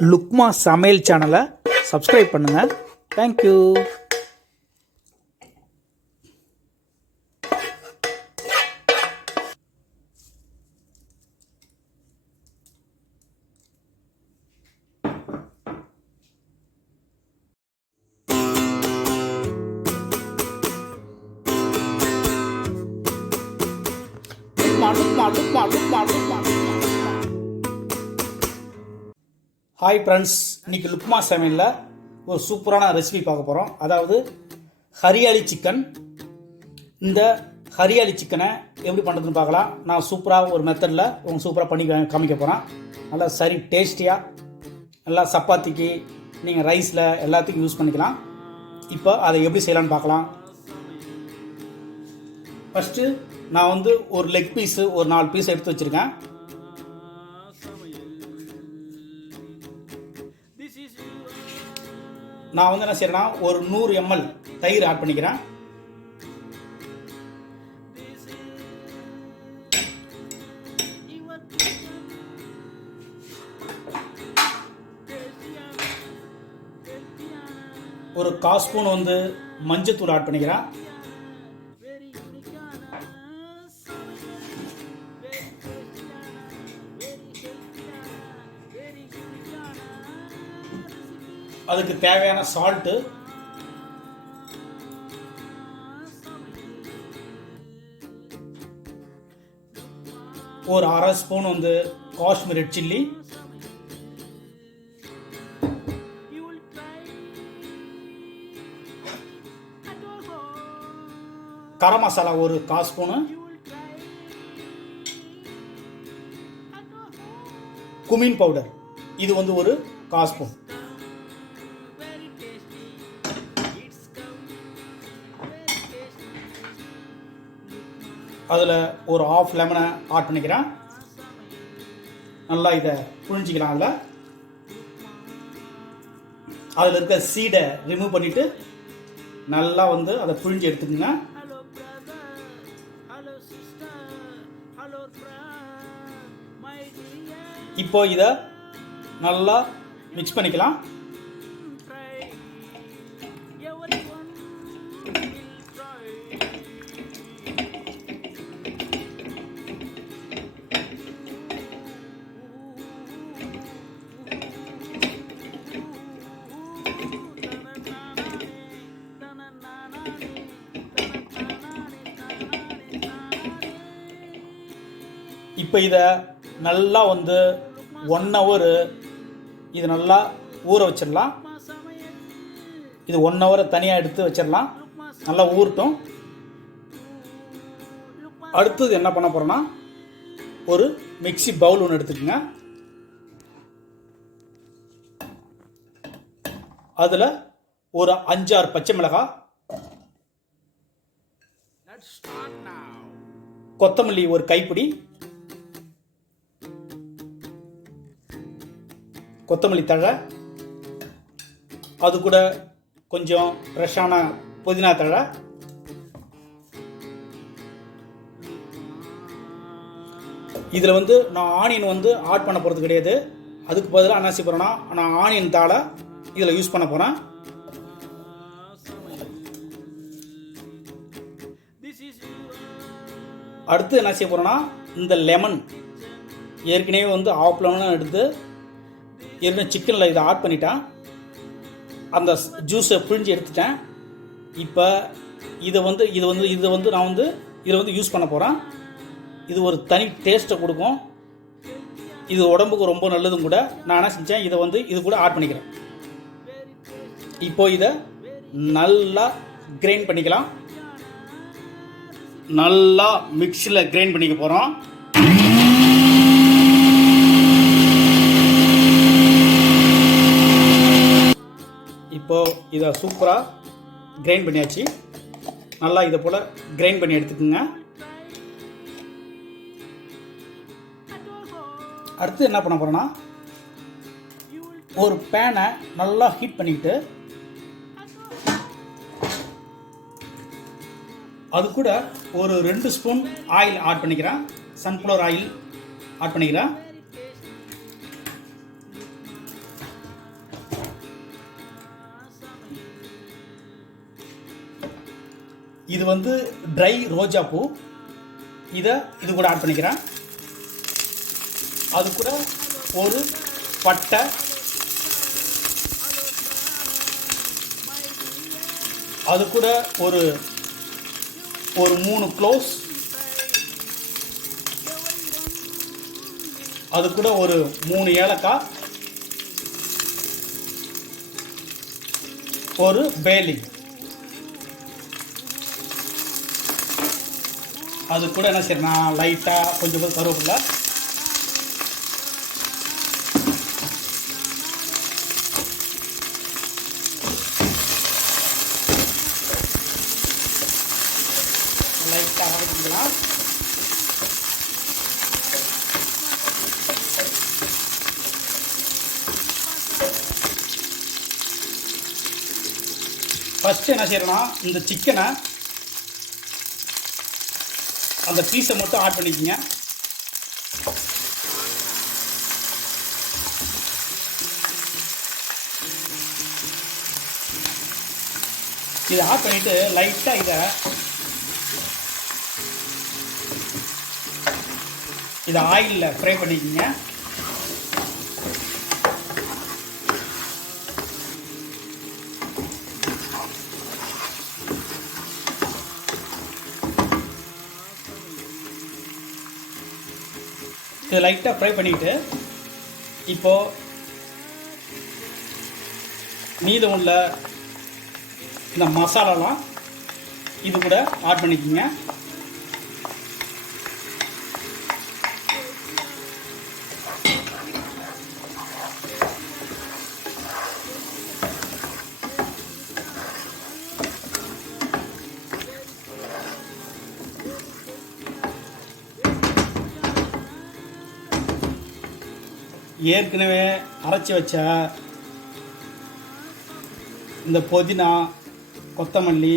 லுக்மா சமையல் சேனலை சப்ஸ்கிரைப் பண்ணுங்கள். தேங்க்யூ. ஹாய் ஃப்ரெண்ட்ஸ், இன்றைக்கி லுக்மா சமையலில் ஒரு சூப்பரான ரெசிபி பார்க்க போகிறோம். அதாவது ஹரியாலி சிக்கன். இந்த ஹரியாலி சிக்கனை எப்படி பண்ணுறதுன்னு பார்க்கலாம். நான் சூப்பராக ஒரு மெத்தடில் உங்களுக்கு சூப்பராக பண்ணி காமிக்க போகிறேன். நல்லா சரி டேஸ்டியாக, நல்லா சப்பாத்திக்கு, நீங்கள் ரைஸில் எல்லாத்துக்கும் யூஸ் பண்ணிக்கலாம். இப்போ அதை எப்படி செய்யலான்னு பார்க்கலாம். ஃபஸ்ட்டு நான் ஒரு லெக் பீஸு ஒரு 4 பீஸ் எடுத்து வச்சுருக்கேன். நான் என்ன செய்யறேன்னா ஒரு 100 ml தயிர் ஆட் பண்ணிக்கிறேன். ஒரு 1/4 ஸ்பூன் மஞ்சத்தூள் ஆட் பண்ணிக்கிறேன். அதுக்கு தேவையான சால்ட்டு, ஒரு 1/2 ஸ்பூன் காஷ்மீரி சில்லி, கரம் மசாலா ஒரு 1/4 ஸ்பூனு, குமின் பவுடர் இது ஒரு 1/4 ஸ்பூன். அதில் ஒரு 1/2 லெமனை ஆட் பண்ணிக்கிறேன். நல்லா இதை புழிஞ்சிக்கலாம். அதில் இருக்க சீடை ரிமூவ் பண்ணிவிட்டு நல்லா அதை புழிஞ்சு எடுத்துக்கோங்க. இப்போ இதை நல்லா மிக்ஸ் பண்ணிக்கலாம். இப்போ இதை நல்லா 1 hour இது நல்லா ஊற வச்சிடலாம். இது 1 hour தனியாக எடுத்து வச்சிடலாம். நல்லா ஊறட்டும். அடுத்தது என்ன பண்ண போகிறோன்னா ஒரு மிக்ஸி பவுல் ஒன்று எடுத்துக்கோங்க. அதில் ஒரு 5-6 பச்சை மிளகாய், கொத்தமல்லி ஒரு கைப்பிடி, கொத்தமல்லி தழை, அது கூட கொஞ்சம் ஃப்ரெஷ்ஷான புதினா தழை, இதில் நான் ஆனியன் ஆட் பண்ண போகிறது கிடையாது. அதுக்கு பதிலாக என்ன செய்ய போகிறேன்னா நான் ஆனியன் தாளை இதில் யூஸ் பண்ண போகிறேன். அடுத்து என்ன செய்ய போகிறேன்னா இந்த லெமன் ஏற்கனவே 1/2 லெமன் எடுத்து ஏற்கனவே சிக்கனில் இதை ஆட் பண்ணிட்டேன். அந்த ஜூஸை பிழிஞ்சு எடுத்துட்டேன். இப்போ இதை நான் இதில் யூஸ் பண்ண போகிறேன். இது ஒரு தனி டேஸ்ட்டை கொடுக்கும். இது உடம்புக்கு ரொம்ப நல்லதும் கூட. நான் என்ன செஞ்சேன், இதை இது கூட ஆட் பண்ணிக்கிறேன். இப்போ இதை நல்லா கிரைண்ட் பண்ணிக்கலாம். நல்லா மிக்ஸியில் கிரைண்ட் பண்ணிக்க போகிறோம். இப்போது இதை சூப்பராக கிரைண்ட் பண்ணியாச்சு. நல்லா இதை போல் கிரைண்ட் பண்ணி எடுத்துக்கோங்க. அடுத்து என்ன பண்ண போகிறோன்னா ஒரு பேனை நல்லா ஹீட் பண்ணிக்கிட்டு அது கூட ஒரு 2 ஸ்பூன் ஆயில் ஆட் பண்ணிக்கிறேன். சன்ஃப்ளவர் ஆயில் ஆட் பண்ணிக்கிறேன். இது வந்து ட்ரை ரோஜா பூ. இது கூட ஆட் பண்ணிக்கிறேன். அது கூட ஒரு பட்டை, அது கூட ஒரு 3 க்ளோவ்ஸ், அது கூட ஒரு 3 ஏலக்காய், ஒரு பேலி, அது கூட என்ன செய்யறேன்னா லைட்டாக கொஞ்சம் கருவேப்பிலை, லைட்டாக வதக்கிக்கலாம். ஃபஸ்ட்டு என்ன செய்யறேன்னா இந்த சிக்கனை அந்த பீஸை மட்டும் ஆட் பண்ணிக்கோங்க. இதை ஆட் பண்ணிவிட்டு லைட்டாக இதை ஆயிலில் ஃப்ரை பண்ணிக்கோங்க. இதை லைட்டாக ஃப்ரை பண்ணிவிட்டு இப்போது மீதம் உள்ள இந்த மசாலாலாம் இது கூட ஆட் பண்ணிக்கோங்க. ஏற்கனவே அரைச்சி வச்ச இந்த புதினா, கொத்தமல்லி,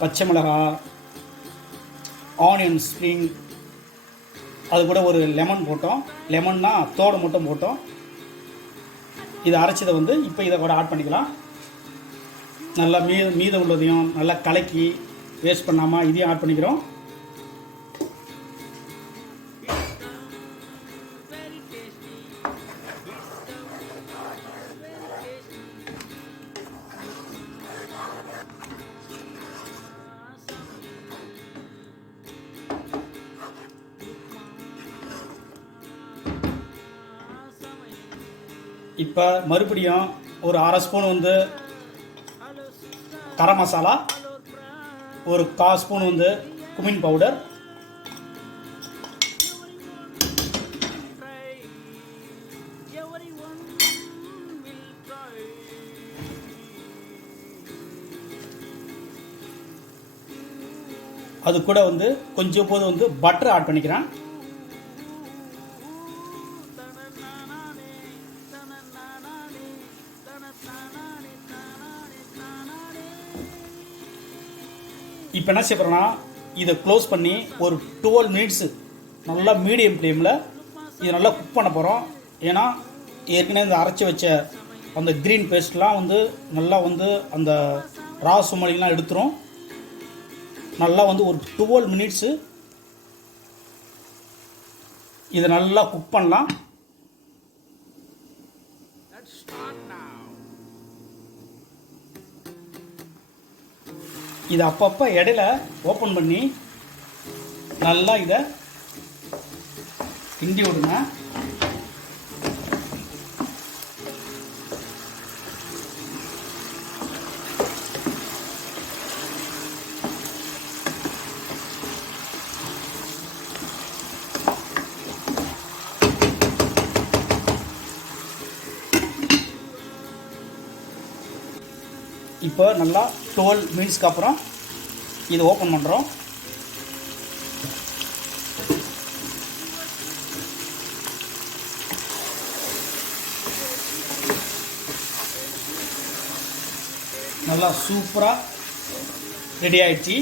பச்சை மிளகாய், ஆனியன் ஸ்ப்ரிங், அது கூட ஒரு லெமன் போட்டோம். லெமன்னா தோடு மட்டும் போட்டோம். இதை அரைச்சதை வந்து இப்போ இதை கூட ஆட் பண்ணிக்கலாம். நல்லா மீதம் உள்ளதையும் நல்லா கலக்கி வேஸ்ட் பண்ணாமல் இதையும் ஆட் பண்ணிக்கிறோம். இப்போ மறுபடியும் ஒரு 1/2 ஸ்பூன் வந்து கரம் மசாலா, ஒரு 1/4 ஸ்பூன் வந்து குமின் பவுடர், அது கூட வந்து கொஞ்சம் போது வந்து பட்டர் ஆட் பண்ணிக்கிறேன். இப்போ என்ன செய்ய போகிறேன்னா இதை க்ளோஸ் பண்ணி ஒரு 12 மினிட்ஸு நல்லா மீடியம் ஃப்ளேமில் இதை நல்லா குக் பண்ண போகிறோம். ஏன்னா ஏற்கனவே இந்த அரைச்சி வச்ச அந்த க்ரீன் பேஸ்ட்லாம் வந்து நல்லா வந்து அந்த ரா சுமலிலாம் எடுத்துரும். நல்லா வந்து ஒரு 12 மினிட்ஸு இதை நல்லா குக் பண்ணலாம். இதை அப்பப்போ இடையில ஓப்பன் பண்ணி நல்லா இதை கிண்டி விடுங்க. இப்போ நல்லா 12 மினிட்ஸ்க்கு அப்புறம் இதை ஓப்பன் பண்ணுறோம். நல்லா சூப்பராக ரெடி ஆயிடுச்சு.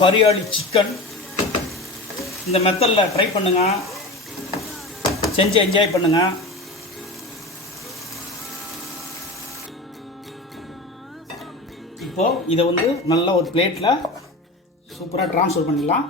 கரியாளி சிக்கன் இந்த மெத்தடில் ட்ரை பண்ணுங்கள், செஞ்சு என்ஜாய் பண்ணுங்கள். இப்போது இதை வந்து நல்லா ஒரு பிளேட்டில் சூப்பராக ட்ரான்ஸ்ஃபர் பண்ணிடலாம்.